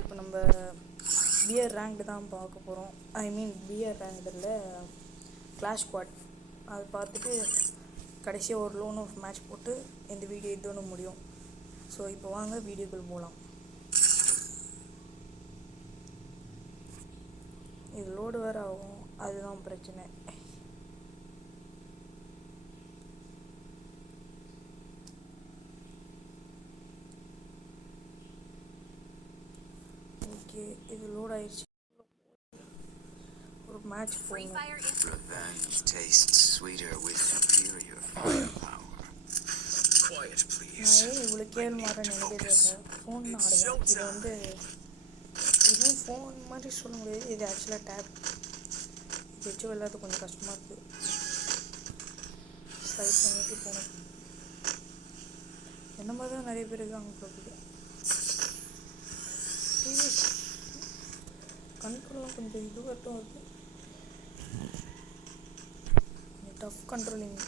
இப்போ நம்ம pier ranked தான் பார்க்க போகிறோம். ஐ மீன் பியர் ரேங்க்டில் கிளாஷ் ஸ்குவாட் அது பார்த்துட்டு கடைசியாக ஒரு லோன் ஆஃப் மேட்ச் போட்டு இந்த வீடியோ இதோட முடியும். ஸோ இப்போ வாங்க வீடியோக்குள் போகலாம். இது லோடு வேறு ஆகும், அதுதான் பிரச்சனை. ஓகே, இது லோட் ஆயிடுச்சு. ஒரு மேட்ச் போகணும். Revenge tastes sweeter with superior firepower. Quiet, please. நான் இவ்வளோ கேள்வி மாற நினைக்கிறேன். ஃபோன் ஆடுவேன். இது ஃபோன் மாதிரி சொல்ல முடியாது. இது ஆக்சுவலாக டேப். இது வச்சு விளையாட கொஞ்சம் கஷ்டமாக இருக்குது. ஸ்லைட் பண்ணிட்டு போகணும். என்ன மாதிரி தான் நிறைய பேர் இருக்காங்க போகுது. கண்ட்ரோல்லாம் கொஞ்சம் இது மட்டும் இருக்குது. Tough controlling.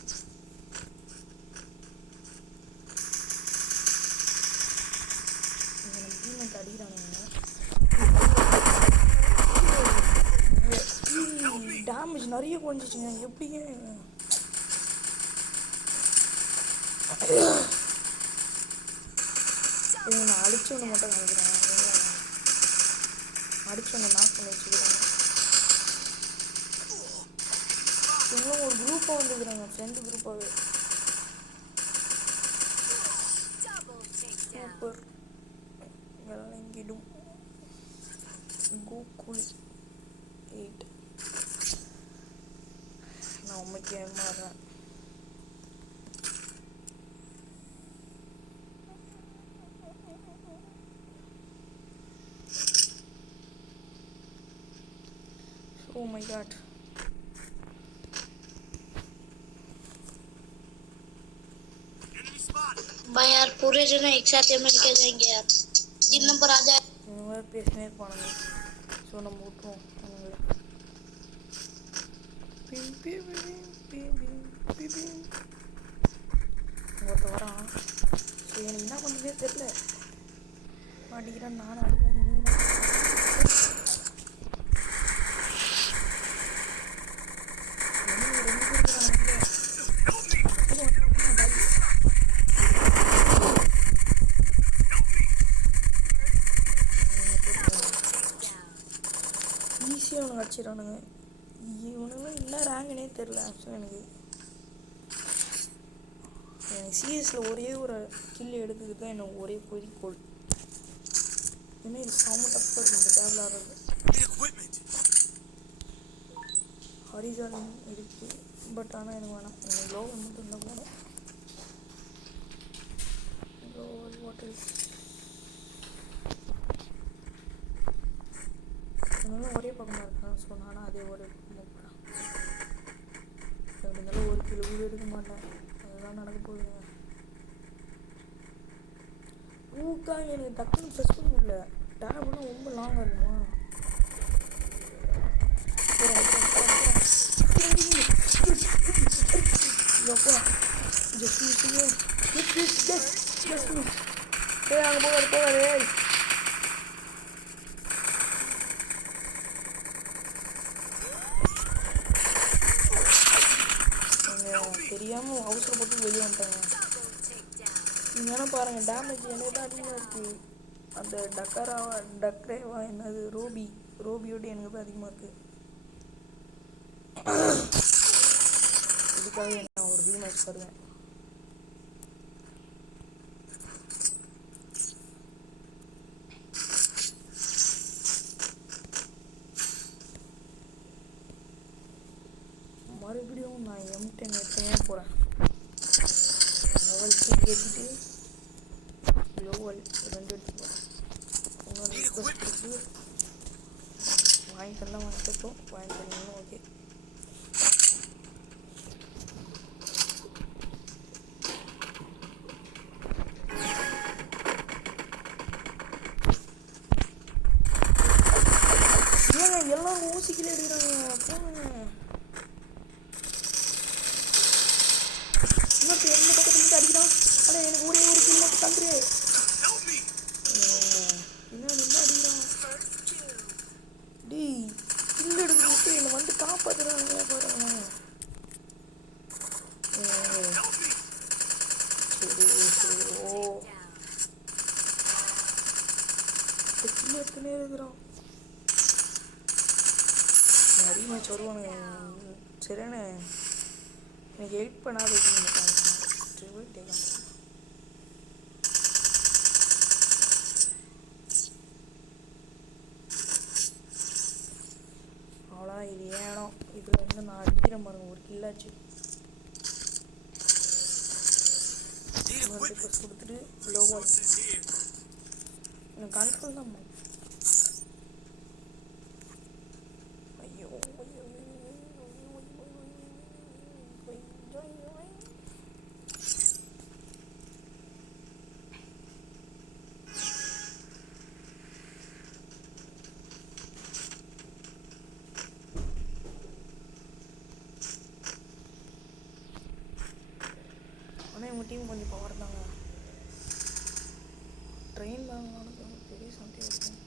டீமெண்ட் அடிக்கிறானுங்க. டேமேஜ் நிறைய குறைஞ்சிச்சுங்க. எப்படிங்க நான் அடிச்சவனை மட்டும் காமிக்கிறேன். அடிச்சவனை நாக் பண்ணி வச்சுக்கிறாங்க. இவங்களும் ஒரு குரூப்பாக வந்துக்கிறாங்க, ஃப்ரெண்டு குரூப்பாகவே. சூப்பர். விளங்கிடும். கோகுல் 8. நான் உண்மைக்கு ஏமாறுறேன். Oh my god. भाई यार पूरे जने एक साथ मिल के जाएंगे यार. 3 नंबर आ जाए. இவங்க பேசினே இருப்பானுங்க. ஸோ நம்ம விட்டுருவோம் அவங்கள. ஒருத்த வரான். ஸோ எனக்கு என்ன பண்ணுறதே தெரியல. மாட்டிக்கிறேன். நானும் அடிக்கிறேன். ஈஸியாக அவனுங்க அடிச்சிடறானுங்க. இவனுங்களும் என்ன ரேங்குனே தெரில. ஆக்சுவலாக எனக்கு சிஎஸில் ஒரே ஒரு கில் எடுக்கிறது தான் எனக்கு ஒரே குறிக்கோள். ஏன்னா இது செம்ம டஃப்பாக இருக்குது இந்த டேபிள் ஆடுறது. ஹரிசான் இருக்குது, பட் ஆனால் எனக்கு வேணாம். எனக்கு க்ளோவல் மட்டும் தான் போகணும். க்ளோவல் வாட்டர் இன்னும் ஒரே பக்கமாக இருக்கான். ஸோ நானும் அதே ஒரு பக்கமாக போகிறேன். இருந்தாலும் ஒரு கிலோ கூட எடுக்க மாட்டேன். அதுதான் நடக்க போகுதுங்க. ஊக்கா எனக்கு டக்குன்னு ப்ரெஸ் பண்ண முடியல. டேப்லாம் ரொம்ப லாங்காக இருக்குமா? அங்கே போவாரு. தெரியாமல் அவசரப்பட்டு வெளியே வந்துட்டாங்க. இங்கன்னா பாருங்கள், டேமேஜ் எனக்கு தான் அதிகமாக இருக்குது. அந்த டக்ரேவா என்னது ரோபியோடு எனக்கு தான் அதிகமாக இருக்குது. இதுக்காக நான் ஒரு ரீமேட்ச் தருவேன். மறுபடியும் நான் M10 எடுத்தே போகிறேன். லெவல் 3 ஏற்றிட்டு க்ளோவல் 2 எடுத்துப்போம். இன்னொரு ரிக்வெஸ்ட் இருக்குது. வாங்கிக்கலாம். ஓகே. ஏங்க எல்லாரும் ஊசிக்கிலே எடுக்கிறாங்க. போங்க. இன்னொரு எந்த பக்கத்துல அடிக்கிறான். ஆனால் எனக்கு ஒரே ஒரு கில் மட்டும் தந்துரு. பின்னாடி அடிக்கிறான். கில் எத்தனை இருக்கிறோம் நிறைய மேட்ச் வருவானு சரியான எனக்கு ஹெல்ப் பண்ணாத ட்ரிபிள் டேக்கா அவ்வளோதான் இது ஏனோ இதில் வந்து நான் அடிக்கிறேன் பாருங்க ஒரு கில்லாச்சு கொடுத்துட்டு லோ பால் கண்ட்ரோல் தான் ஐயோ ஆனால் எங்கள் டீம் கொஞ்சம் பவர் தாங்க ட்ரெயின் வாங்கினாலும் பெரிய சண்டையாக இருக்கும்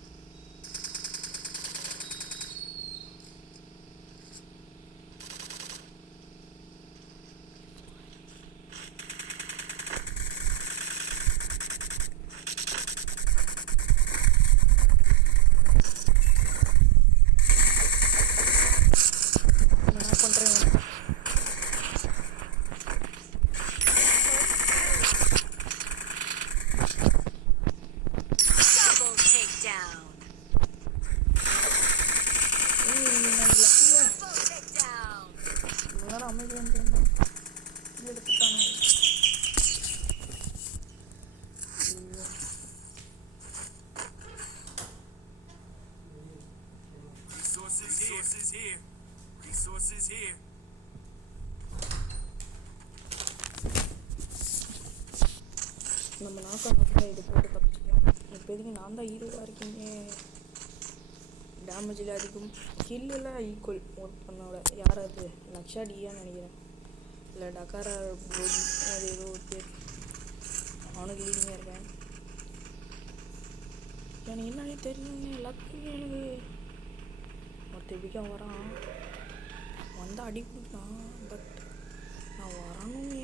நான் பண்ணுறேன் அமைதியாக எடுத்துட்டாங்க Resources here. Resources here. நம்ம நாக்காக இது போட்டு தப்பிச்சிக்கலாம் இப்போதைக்கு நான் தான் ஹீரோவாக இருக்கீங்க டேமேஜில் அதிகம் கில்லாம் ஈக்குவல் ஒர்க் பண்ணோட யார் அது லக்ஷாடியான்னு நினைக்கிறேன் இல்லை டக்காரா போதி அது ஏதோ ஒரு பேர் அவனுக்கு லீடிங்காக இருக்கேன் எனக்கு என்னன்னே தெரியலங்க லக்கு எனக்கு ஒருத்தபிக்கா வரான் வந்தால் அடி கொடுத்தான் பட் நான் வரணுமே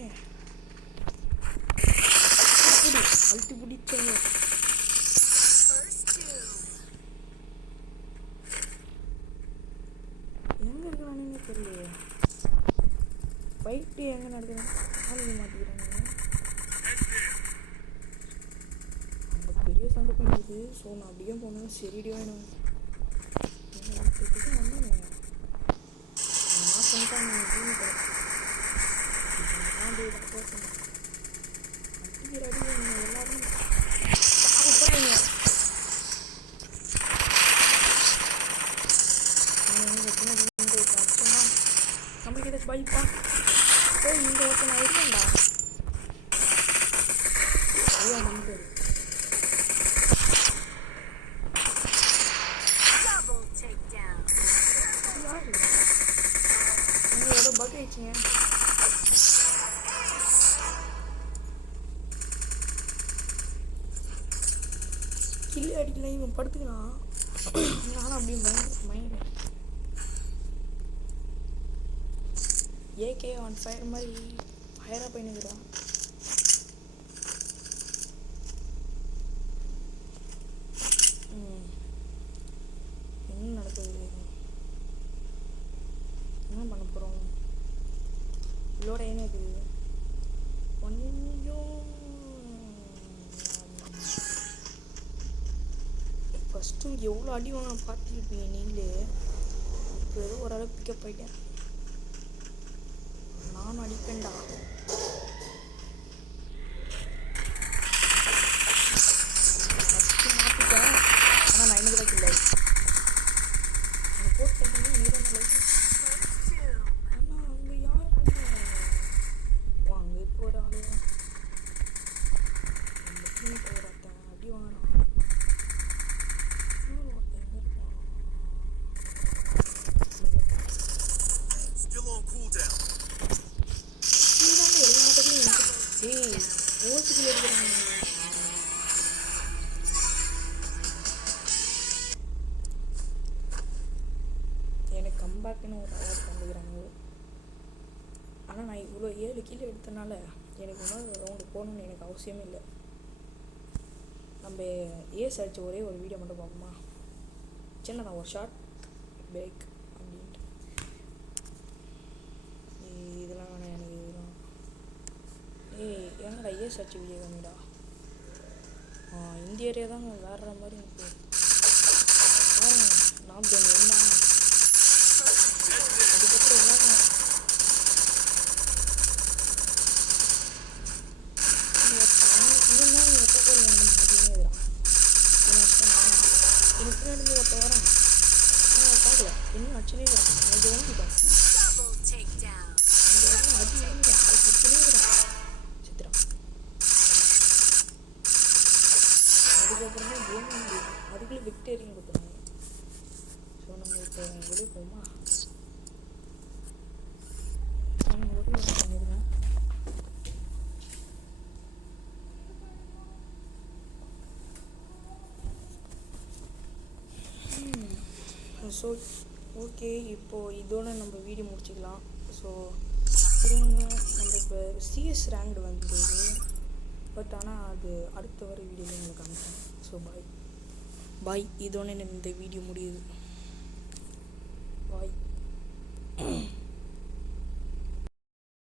அழுத்தி பிடிச்சேங்க எங்கே இருக்கிறானுங்க தெரியலையே ஃபைட்டு எங்கே நடக்குதுன்னு ஆளுங்க மாட்டிக்கிறானுங்க அங்கே பெரிய சண்டை பண்ணிடுது ஸோ நான் அப்படியே போனேன் சரிடியோ வேணும் வந்தேன் நான் பண்ணிட்டாங்க அடிக்கிற அடி எல்லாரும் போகிறீங்க நம்மளுக்கு ஏதாச்சும் பைப்பா போய் இந்த ஒருத்தன் நான் இருக்கேன்டா ஐயோ நமக்கு நீங்கள் ஏதோ பக் ஆயிடுச்சிங்க கில்லு அடிக்கல இவன் படுத்துக்கலாம் நானும் அப்படியே மைண்ட் ஏகே ஆன் ஃபயர் மாதிரி ஃபயராக போயினுக்குறான் என்ன நடக்குது என்ன பண்ண போகிறோம் இதோட என்ன இருக்குது கொஞ்சம் ஃபஸ்ட்டு எவ்வளோ அடி வாங்க பார்த்துருப்பீங்க நீங்களே இப்போ ஏதோ ஓரளவு பிக்கப் ஆகிட்டேன் நானும் அடிப்பேன்டா ஃபஸ்ட்டு மாற்றிட்டேன் ஆனால் நான் எனக்கு தான் இல்லை அதை போட்டு தட்டிங்கன்னா நீதான் லைஃப் ஆனால் அங்கே யார் அங்கே இப்போ ஒரு ஆள் அந்த டீம் ஒருத்தன் அடி வாங்கினான் ஒருத்தன் எங்கே இருப்பான் Still on cooldown. ஏய் ஓசிக்கு எடுக்கிறாங்க எனக்கு கம்பேக்குன்னு ஒரு அவார்ட் பண்ணிக்கிறாங்க ஆனால் நான் இவ்வளோ 7 கீழே எடுத்தனால எனக்கு இன்னொரு ரவுண்டு போகணுன்னு எனக்கு அவசியமே இல்லை நம்ம ஏஸ் அடிச்ச ஒரே ஒரு வீடியோ மட்டும் பார்ப்போமா? சின்னதான் ஒரு ஷார்ட் பிரேக் அப்படின்ட்டு. இதெல்லாம் வேணாம் எனக்கு. இதெல்லாம் என்னடா ஏஸ் அடிச்ச வீடியோ வேணுடா. இந்த ஏரியா தாங்க வேற மாதிரி எனக்கு பாருங்க. லாக்டவுன் ஒன்றா அதுக்கப்புறம் எல்லாரும் இதுதான் எப்போ போய் எனக்கு மாட்டினே இருக்கிறான். எனக்கு பின்னாடி ஒருத்த வரான். ஆனால் பார்க்கல இன்னும் அடிச்சுனே இருக்கிறான். எனக்கு ஓடிட்டான். அதுக்கப்புறம் அடி வாங்கிட்டான். அது சுற்றினே இருக்கிறான். சித்திரான். அதுக்கப்புறமா கேம் அதுக்குள்ளே விக்டேரியும் கொடுத்துருவாங்க. ஸோ நம்ம இப்போ வெளியே போமா? பண்ணிடுவேன். ஸோ ஓகே, இப்போது இதோட நம்ம வீடியோ முடிச்சுக்கலாம். ஸோ திரும்ப நம்ம இப்போ சிஎஸ் ரேங்க்டு வந்தது. பட் ஆனால் அது அடுத்த வர வீடியோவில் உங்களுக்கு காமிப்பேன். So bye. இதோட இந்த வீடியோ முடியுது. பாய்.